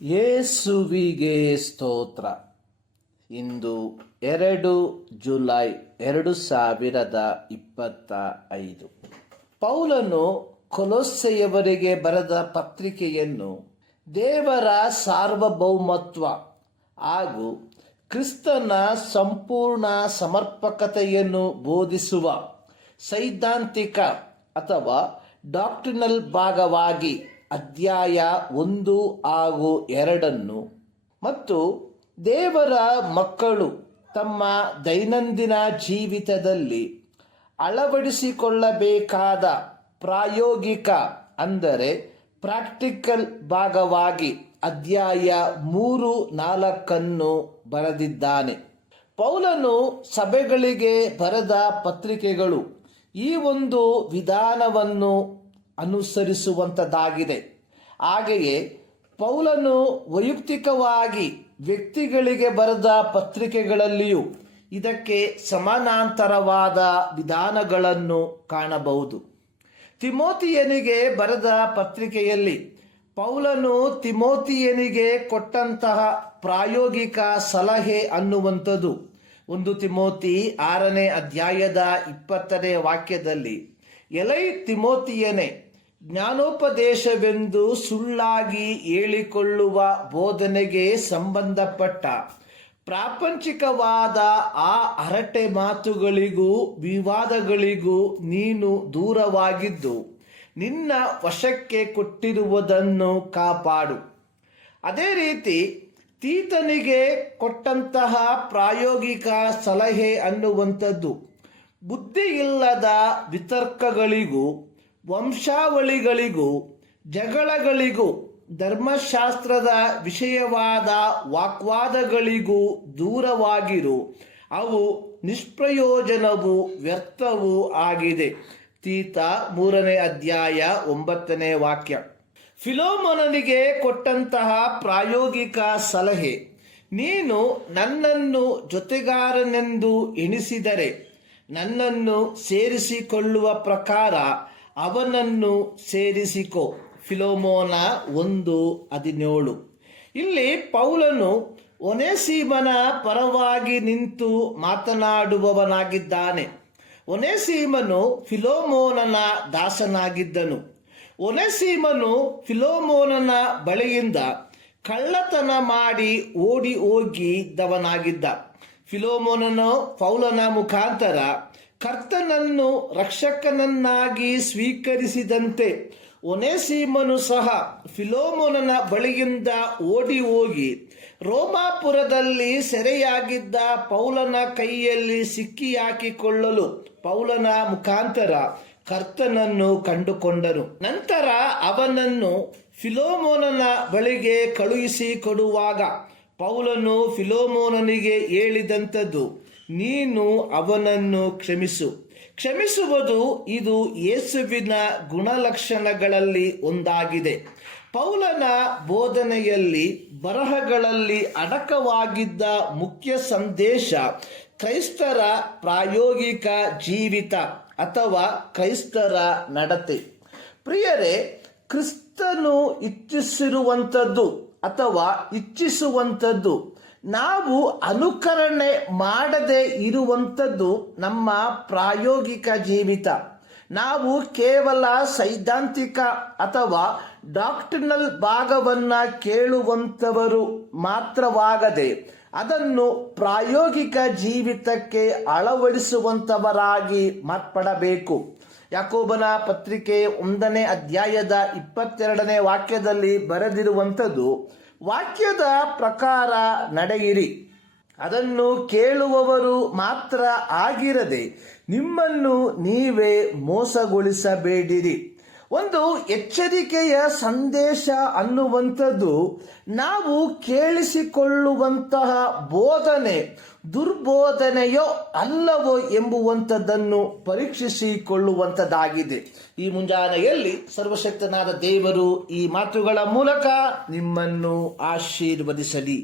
ಯೇಸುವಿಗೆ ಸ್ತೋತ್ರ. ಇಂದು 2 ಜುಲೈ 2025. ಪೌಲನು ಕೊಲೊಸ್ಸೆಯವರಿಗೆ ಬರೆದ ಪತ್ರಿಕೆಯನ್ನು ದೇವರ ಸಾರ್ವಭೌಮತ್ವ ಹಾಗೂ ಕ್ರಿಸ್ತನ ಸಂಪೂರ್ಣ ಸಮರ್ಪಕತೆಯನ್ನು ಬೋಧಿಸುವ ಸೈದ್ಧಾಂತಿಕ ಅಥವಾ ಡಾಕ್ಟ್ರಿನಲ್ ಭಾಗವಾಗಿ ಅಧ್ಯಾಯ 1 ಹಾಗೂ 2 ಮತ್ತು ದೇವರ ಮಕ್ಕಳು ತಮ್ಮ ದೈನಂದಿನ ಜೀವಿತದಲ್ಲಿ ಅಳವಡಿಸಿಕೊಳ್ಳಬೇಕಾದ ಪ್ರಾಯೋಗಿಕ ಅಂದರೆ ಪ್ರಾಕ್ಟಿಕಲ್ ಭಾಗವಾಗಿ ಅಧ್ಯಾಯ 3-4 ಬರೆದಿದ್ದಾನೆ. ಪೌಲನು ಸಭೆಗಳಿಗೆ ಬರೆದ ಪತ್ರಿಕೆಗಳು ಈ ಒಂದು ವಿಧಾನವನ್ನು ಅನುಸರಿಸುವಂಥದ್ದಾಗಿದೆ. ಹಾಗೆಯೇ ಪೌಲನು ವೈಯಕ್ತಿಕವಾಗಿ ವ್ಯಕ್ತಿಗಳಿಗೆ ಬರೆದ ಪತ್ರಿಕೆಗಳಲ್ಲಿಯೂ ಇದಕ್ಕೆ ಸಮಾನಾಂತರವಾದ ವಿಧಾನಗಳನ್ನು ಕಾಣಬಹುದು. ತಿಮೋತಿಯನಿಗೆ ಬರೆದ ಪತ್ರಿಕೆಯಲ್ಲಿ ಪೌಲನು ತಿಮೋತಿಯನಿಗೆ ಕೊಟ್ಟಂತಹ ಪ್ರಾಯೋಗಿಕ ಸಲಹೆ ಅನ್ನುವಂಥದ್ದು 1 ತಿಮೋತಿ 6ನೇ ಅಧ್ಯಾಯದ 20ನೇ ವಾಕ್ಯದಲ್ಲಿ, ಎಲೈ ತಿಮೋತಿಯನೇ, ಜ್ಞಾನೋಪದೇಶವೆಂದು ಸುಳ್ಳಾಗಿ ಹೇಳಿಕೊಳ್ಳುವ ಬೋಧನೆಗೆ ಸಂಬಂಧಪಟ್ಟ ಪ್ರಾಪಂಚಿಕವಾದ ಆ ಹರಟೆ ಮಾತುಗಳಿಗೂ ವಿವಾದಗಳಿಗೂ ನೀನು ದೂರವಾಗಿದ್ದು ನಿನ್ನ ವಶಕ್ಕೆ ಕೊಟ್ಟಿರುವುದನ್ನು ಕಾಪಾಡು. ಅದೇ ರೀತಿ ತೀತನಿಗೆ ಕೊಟ್ಟಂತಹ ಪ್ರಾಯೋಗಿಕ ಸಲಹೆ ಅನ್ನುವಂಥದ್ದು ಬುದ್ಧಿಯಿಲ್ಲದ ವಿತರ್ಕಗಳಿಗೂ ವಂಶಾವಳಿಗಳಿಗೂ ಜಗಳಗಳಿಗೂ ಧರ್ಮಶಾಸ್ತ್ರದ ವಿಷಯವಾದ ವಾಗ್ವಾದಗಳಿಗೂ ದೂರವಾಗಿರು, ಅವು ನಿಷ್ಪ್ರಯೋಜನವೂ ವ್ಯರ್ಥವೂ ಆಗಿದೆ. ತೀತ 3ನೇ ಅಧ್ಯಾಯ 9ನೇ ವಾಕ್ಯ. ಫಿಲೋಮೋನನಿಗೆ ಕೊಟ್ಟಂತಹ ಪ್ರಾಯೋಗಿಕ ಸಲಹೆ, ನೀನು ನನ್ನನ್ನು ಜೊತೆಗಾರನೆಂದು ಎಣಿಸಿದರೆ ನನ್ನನ್ನು ಸೇರಿಸಿಕೊಳ್ಳುವ ಪ್ರಕಾರ ಅವನನ್ನು ಸೇರಿಸಿಕೊ. ಫಿಲೋಮೋನ 1:17. ಇಲ್ಲಿ ಪೌಲನು ಒನೇಸಿಮನ ಪರವಾಗಿ ನಿಂತು ಮಾತನಾಡುವವನಾಗಿದ್ದಾನೆ. ಒನೇಸಿಮನು ಫಿಲೋಮೋನನ ದಾಸನಾಗಿದ್ದನು. ಒನೇಸಿಮನು ಫಿಲೋಮೋನನ ಬಳಿಯಿಂದ ಕಳ್ಳತನ ಮಾಡಿ ಓಡಿ ಹೋಗಿದ್ದವನಾಗಿದ್ದ. ಫಿಲೋಮೋನನು ಪೌಲನ ಮುಖಾಂತರ ಕರ್ತನನ್ನು ರಕ್ಷಕನನ್ನಾಗಿ ಸ್ವೀಕರಿಸಿದಂತೆ ಒನೇಸಿಮನು ಸಹ ಫಿಲೋಮೋನನ ಬಳಿಯಿಂದ ಓಡಿ ಹೋಗಿ ರೋಮಾಪುರದಲ್ಲಿ ಸೆರೆಯಾಗಿದ್ದ ಪೌಲನ ಕೈಯಲ್ಲಿ ಸಿಕ್ಕಿ ಹಾಕಿಕೊಳ್ಳಲು ಪೌಲನ ಮುಖಾಂತರ ಕರ್ತನನ್ನು ಕಂಡುಕೊಂಡನು. ನಂತರ ಅವನನ್ನು ಫಿಲೋಮೋನನ ಬಳಿಗೆ ಕಳುಹಿಸಿ ಕೊಡುವಾಗ ಪೌಲನು ಫಿಲೋಮೋನನಿಗೆ ಹೇಳಿದಂಥದ್ದು, ನೀನು ಅವನನ್ನು ಕ್ಷಮಿಸು. ಕ್ಷಮಿಸುವುದು ಇದು ಯೇಸುವಿನ ಗುಣಲಕ್ಷಣಗಳಲ್ಲಿ ಒಂದಾಗಿದೆ. ಪೌಲನ ಬೋಧನೆಯಲ್ಲಿ ಬರಹಗಳಲ್ಲಿ ಅಡಕವಾಗಿದ್ದ ಮುಖ್ಯ ಸಂದೇಶ ಕ್ರೈಸ್ತರ ಪ್ರಾಯೋಗಿಕ ಜೀವಿತ ಅಥವಾ ಕ್ರೈಸ್ತರ ನಡತೆ. ಪ್ರಿಯರೇ, ಕ್ರಿಸ್ತನು ಇಚ್ಛಿಸುವಂಥದ್ದು ನಾವು ಅನುಕರಣೆ ಮಾಡದೆ ಇರುವಂಥದ್ದು ನಮ್ಮ ಪ್ರಾಯೋಗಿಕ ಜೀವಿತ. ನಾವು ಕೇವಲ ಸೈದ್ಧಾಂತಿಕ ಅಥವಾ ಡಾಕ್ಟ್ರಿನಲ್ ಭಾಗವನ್ನು ಕೇಳುವಂಥವರು ಮಾತ್ರವಾಗದೆ ಅದನ್ನು ಪ್ರಾಯೋಗಿಕ ಜೀವಿತಕ್ಕೆ ಅಳವಡಿಸುವಂಥವರಾಗಿ ಮಾರ್ಪಡಬೇಕು. ಯಾಕೋಬನ ಪತ್ರಿಕೆ 1ನೇ ಅಧ್ಯಾಯದ 22ನೇ ವಾಕ್ಯದಲ್ಲಿ ಬರೆದಿರುವಂಥದ್ದು, ವಾಕ್ಯದ ಪ್ರಕಾರ ನಡೆಯಿರಿ, ಅದನ್ನು ಕೇಳುವವರು ಮಾತ್ರ ಆಗಿರದೆ ನಿಮ್ಮನ್ನು ನೀವೇ ಮೋಸಗೊಳಿಸಬೇಡಿರಿ. ಒಂದು ಎಚ್ಚರಿಕೆಯ ಸಂದೇಶ ಅನ್ನುವಂಥದ್ದು ನಾವು ಕೇಳಿಸಿಕೊಳ್ಳುವಂತಹ ಬೋಧನೆ ದುರ್ಬೋಧನೆಯೋ ಅಲ್ಲವೋ ಎಂಬುವಂಥದ್ದನ್ನು ಪರೀಕ್ಷಿಸಿಕೊಳ್ಳುವಂಥದ್ದಾಗಿದೆ. ಈ ಮುಂಜಾನೆಯಲ್ಲಿ ಸರ್ವಶಕ್ತನಾದ ದೇವರು ಈ ಮಾತುಗಳ ಮೂಲಕ ನಿಮ್ಮನ್ನು ಆಶೀರ್ವದಿಸಲಿ.